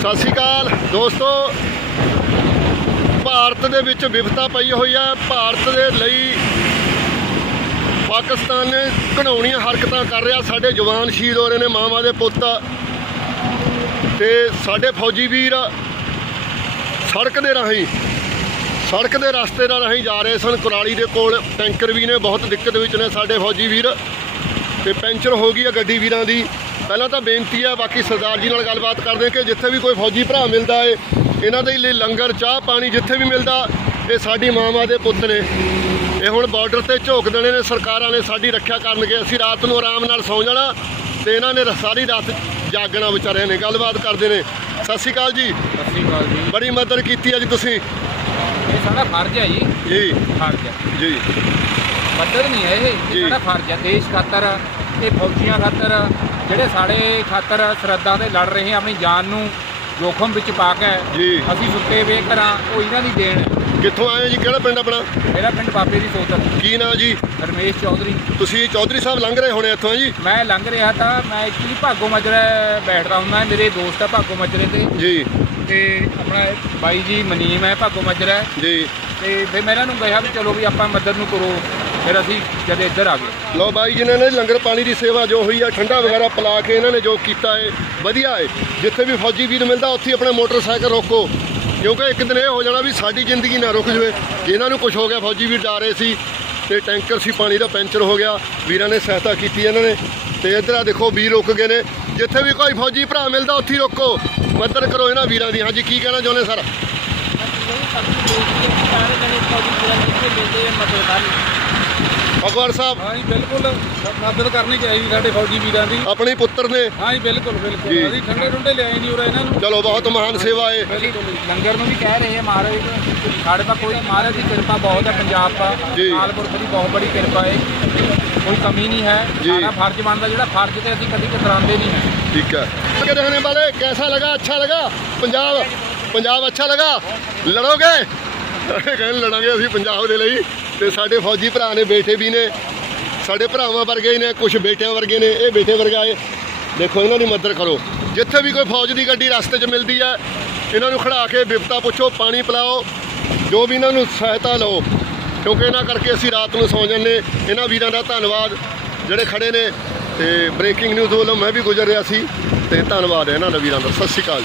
ਸਤਿ ਸ਼੍ਰੀ ਅਕਾਲ। ਦੋਸਤੋ, ਭਾਰਤ ਦੇ ਵਿੱਚ ਵਿਵਸਥਾ ਪਈ ਹੋਈ ਹੈ ਭਾਰਤ ਦੇ ਲਈ ਪਾਕਿਸਤਾਨ ਨੇ ਘਿਨਾਉਣੀਆਂ ਹਰਕਤਾਂ ਕਰ ਰਿਹਾ। ਸਾਡੇ ਜਵਾਨ ਸ਼ਹੀਦ ਹੋ ਰਹੇ ਨੇ, ਮਾਵਾਂ ਦੇ ਪੁੱਤ। ਤੇ ਸਾਡੇ ਫੌਜੀ ਵੀਰ ਸੜਕ ਦੇ ਰਾਹੀਂ, ਸੜਕ ਦੇ ਰਸਤੇ ਦਾ ਰਾਹੀਂ ਜਾ ਰਹੇ ਸਨ। ਕੁਰਾਲੀ ਦੇ ਕੋਲ ਟੈਂਕਰ ਵੀ ਨੇ, ਬਹੁਤ ਦਿੱਕਤ ਵਿੱਚ ਨੇ ਸਾਡੇ ਫੌਜੀ ਵੀਰ। ਤੇ ਪੈਂਚਰ ਹੋ ਗਈ ਆ ਗੱਡੀ ਵੀਰਾਂ ਦੀ। ਪਹਿਲਾਂ ਤਾਂ ਬੇਨਤੀ ਆ ਬਾਕੀ ਸਰਦਾਰ ਜੀ ਨਾਲ ਗੱਲਬਾਤ ਕਰਦੇ ਹਾਂ ਕਿ ਜਿੱਥੇ ਵੀ ਕੋਈ ਫੌਜੀ ਭਰਾ ਮਿਲਦਾ ਏ ਇਹਨਾਂ ਦੇ ਲਈ ਲੰਗਰ ਚਾਹ ਪਾਣੀ ਜਿੱਥੇ ਵੀ ਮਿਲਦਾ ਇਹ ਸਾਡੀ ਮਾਵਾਂ ਦੇ ਪੁੱਤ ਨੇ। ਇਹ ਹੁਣ ਬਾਰਡਰ ਤੇ ਝੋਕ ਦੇਣੇ ਨੇ ਸਰਕਾਰਾਂ ਨੇ ਸਾਡੀ ਰੱਖਿਆ ਕਰਨਗੇ। ਅਸੀਂ ਰਾਤ ਨੂੰ ਆਰਾਮ ਨਾਲ ਸੌਂ ਜਾਣਾ ਤੇ ਇਹਨਾਂ ਨੇ ਸਾਰੀ ਰਾਤ ਜਾਗਣਾ ਵਿਚਾਰਿਆਂ ਨੇ। ਗੱਲਬਾਤ ਕਰਦੇ ਨੇ। ਸਤਿ ਸ਼੍ਰੀ ਅਕਾਲ ਜੀ। ਸਤਿ ਸ਼੍ਰੀ ਅਕਾਲ ਜੀ। ਬੜੀ ਮਦਦ ਕੀਤੀ ਅੱਜ ਤੁਸੀਂ। ਇਹ ਸਾਡਾ ਫਰਜ਼ ਹੈ ਜੀ। ਜੀ। ਫਰਜ਼ ਹੈ ਜੀ। ਮਦਦ ਨਹੀਂ ਹੈ। ਇਹ। ਸਾਡਾ ਫਰਜ਼ ਹੈ ਦੇਸ਼ ਖਾਤਰ ਇਹ ਫੌਜੀਆਂ ਖਾਤਰ ਜਿਹੜੇ ਸਾਡੇ ਖਾਤਰ ਸਰਹੱਦਾਂ ਤੇ ਲੜ ਰਹੇ ਆਪਣੀ ਜਾਨ ਨੂੰ ਜੋਖਮ ਵਿੱਚ ਪਾ ਕੇ ਜੀ। ਅਸੀਂ ਸੁੱਤੇ ਵੇ ਘਰਾਂ ਉਹ ਇਹਨਾਂ ਦੀ ਦੇਣ। ਹੈ। ਕਿੱਥੋਂ ਆਏ ਜੀ? ਕਿਹੜਾ ਪਿੰਡ ਆਪਣਾ? ਮੇਰਾ ਪਿੰਡ ਬਾਬੇ ਦੀ ਸੋਤਰ ਕੀ ਨਾਂ ਜੀ? ਰਮੇਸ਼ ਚੌਧਰੀ। ਤੁਸੀਂ ਚੌਧਰੀ ਸਾਹਿਬ ਲੰਘ ਰਹੇ ਹੋਣੇ ਇੱਥੋਂ ਜੀ? ਮੈਂ ਲੰਘ ਰਿਹਾ ਤਾਂ ਮੈਂ ਐਕਚੁਅਲੀ ਭਾਗੋ ਮਜਰਾ ਬੈਠਦਾ ਹੁੰਦਾ ਮੇਰੇ ਦੋਸਤ ਆ ਭਾਗੋ ਮਜਰੇ ਤੇ। ਜੀ। ਤੇ ਆਪਣਾ ਬਾਈ ਜੀ ਮਨੀਮ ਹੈ ਭਾਗੋ ਮਜਰਾ। ਜੀ। ਤੇ ਫਿਰ ਮੈਂ ਇਹਨਾਂ ਨੂੰ ਕਿਹਾ ਵੀ ਚਲੋ ਵੀ ਆਪਾਂ ਮਦਦ ਨੂੰ ਕਰੋ। ਫਿਰ ਅਸੀਂ ਜਦ ਇੱਧਰ ਆ ਗਏ। ਲਓ ਬਾਈ ਜਿਨ੍ਹਾਂ ਨੇ ਲੰਗਰ ਪਾਣੀ ਦੀ ਸੇਵਾ ਜੋ ਹੋਈ ਆ ਠੰਡਾ ਵਗੈਰਾ ਪਿਲਾ ਕੇ ਇਹਨਾਂ ਨੇ ਜੋ ਕੀਤਾ ਹੈ ਵਧੀਆ ਹੈ ਜਿੱਥੇ ਵੀ ਫੌਜੀ ਵੀਰ ਮਿਲਦਾ ਉੱਥੇ ਹੀ ਆਪਣਾ ਮੋਟਰਸਾਈਕਲ ਰੋਕੋ। ਕਿਉਂਕਿ ਇੱਕ ਦਿਨ ਇਹ ਹੋ ਜਾਣਾ ਵੀ ਸਾਡੀ ਜ਼ਿੰਦਗੀ ਨਾ ਰੁਕ ਜਾਵੇ। ਇਹਨਾਂ ਨੂੰ ਕੁਝ ਹੋ ਗਿਆ ਫੌਜੀ ਵੀਰ ਜਾ ਰਹੇ ਸੀ ਤੇ ਟੈਂਕਰ ਸੀ ਪਾਣੀ ਦਾ ਪੈਂਚਰ ਹੋ ਗਿਆ। ਵੀਰਾਂ ਨੇ ਸਹਾਇਤਾ ਕੀਤੀ ਇਹਨਾਂ ਨੇ। ਤੇ ਇੱਧਰ ਆ ਦੇਖੋ ਵੀਰ ਰੁਕ ਗਏ ਨੇ। ਜਿੱਥੇ ਵੀ ਕੋਈ ਫੌਜੀ ਭਰਾ ਮਿਲਦਾ ਉੱਥੇ ਹੀ ਰੋਕੋ। ਮਦਦ ਕਰੋ ਇਹਨਾਂ ਵੀਰਾਂ ਦੀ। ਹਾਂਜੀ ਕੀ ਕਹਿਣਾ ਚਾਹੁੰਦੇ ਸਰ? ਭਗਵਾਨ ਸਾਹਿਬ ਹਾਂ ਜੀ ਬਿਲਕੁਲ ਮਦਦ ਕਰਨੀ ਚਾਹੀਦੀ ਸਾਡੇ ਫੌਜੀ ਵੀਰਾਂ ਦੀ ਆਪਣੇ ਪੁੱਤਰ ਨੇ ਹਾਂ ਜੀ ਬਿਲਕੁਲ ਜੀ। ਬਿਲਕੁਲ ਅਸੀਂ ਠੰਡੇ ਠੰਡੇ ਲਿਆਏ ਨਹੀਂ ਉਰੇ ਇਹਨਾਂ ਨੂੰ ਚਲੋ ਬਹੁਤ ਮਹਾਨ ਸੇਵਾ ਹੈ ਬਿਲਕੁਲ ਲੰਗਰ ਨੂੰ ਵੀ ਕਹਿ ਰਹੇ ਆ ਮਹਾਰਾਜ ਸਾਡੇ ਤਾਂ ਕੋਈ ਮਹਾਰਾਜ ਦੀ ਕਿਰਪਾ ਬਹੁਤ ਹੈ ਪੰਜਾਬ ਦਾ ਜੀ। ਕਾਲਪੁਰਖ ਦੀ ਬਹੁਤ ਬੜੀ ਕਿਰਪਾ ਹੈ ਕੋਈ ਕਮੀ ਨਹੀਂ ਹੈ ਜੀ। ਸਾਡਾ ਫਰਜ਼ ਬਣਦਾ ਜਿਹੜਾ ਫਰਜ਼ ਤੇ ਅਸੀਂ ਕਦੀ ਕਤਰਾਉਂਦੇ ਨਹੀਂ ਹੈ ठीक है के रहने वाले कैसा लगा अच्छा लगा पंजाब पंजाब अच्छा लगा लड़ोगे ਕਹਿਣ ਲੜਾਂਗੇ ਅਸੀਂ ਪੰਜਾਬ ਦੇ ਲਈ ਤੇ ਸਾਡੇ ਫੌਜੀ ਭਰਾ ਨੇ, ਬੇਟੇ ਵੀ ਨੇ, ਸਾਡੇ ਭਰਾਵਾਂ ਵਰਗੇ ਹੀ ਨੇ ਕੁਝ ਬੇਟਿਆਂ ਵਰਗੇ ਨੇ, ਇਹ ਬੇਟੇ ਵਰਗਾ ਏ ਦੇਖੋ ਇਹਨਾਂ ਦੀ ਮਦਦ ਕਰੋ। ਜਿੱਥੇ ਵੀ ਕੋਈ ਫੌਜ ਦੀ ਗੱਡੀ ਰਸਤੇ 'ਚ ਮਿਲਦੀ ਹੈ, ਇਹਨਾਂ ਨੂੰ ਖੜਾ ਕੇ ਵਿਪਤਾ ਪੁੱਛੋ, ਪਾਣੀ ਪਿਲਾਓ, ਜੋ ਵੀ ਇਹਨਾਂ ਨੂੰ ਸਹਾਇਤਾ ਲਓ। ਕਿਉਂਕਿ ਇਹਨਾਂ ਕਰਕੇ ਅਸੀਂ ਰਾਤ ਨੂੰ ਸੌਂ ਜਾਂਦੇ, ਇਹਨਾਂ ਵੀਰਾਂ ਦਾ ਧੰਨਵਾਦ ਜਿਹੜੇ ਖੜੇ ਨੇ। ਤੇ ਬ੍ਰੇਕਿੰਗ ਨਿਊਜ਼ ਵੱਲੋਂ ਮੈਂ ਵੀ ਗੁਜ਼ਰ ਰਿਹਾ ਸੀ, ਤੇ ਧੰਨਵਾਦ ਹੈ ਇਹਨਾਂ ਦਾ ਵੀਰਾਂ ਦਾ। ਸਤਿ ਸ਼੍ਰੀ ਅਕਾਲ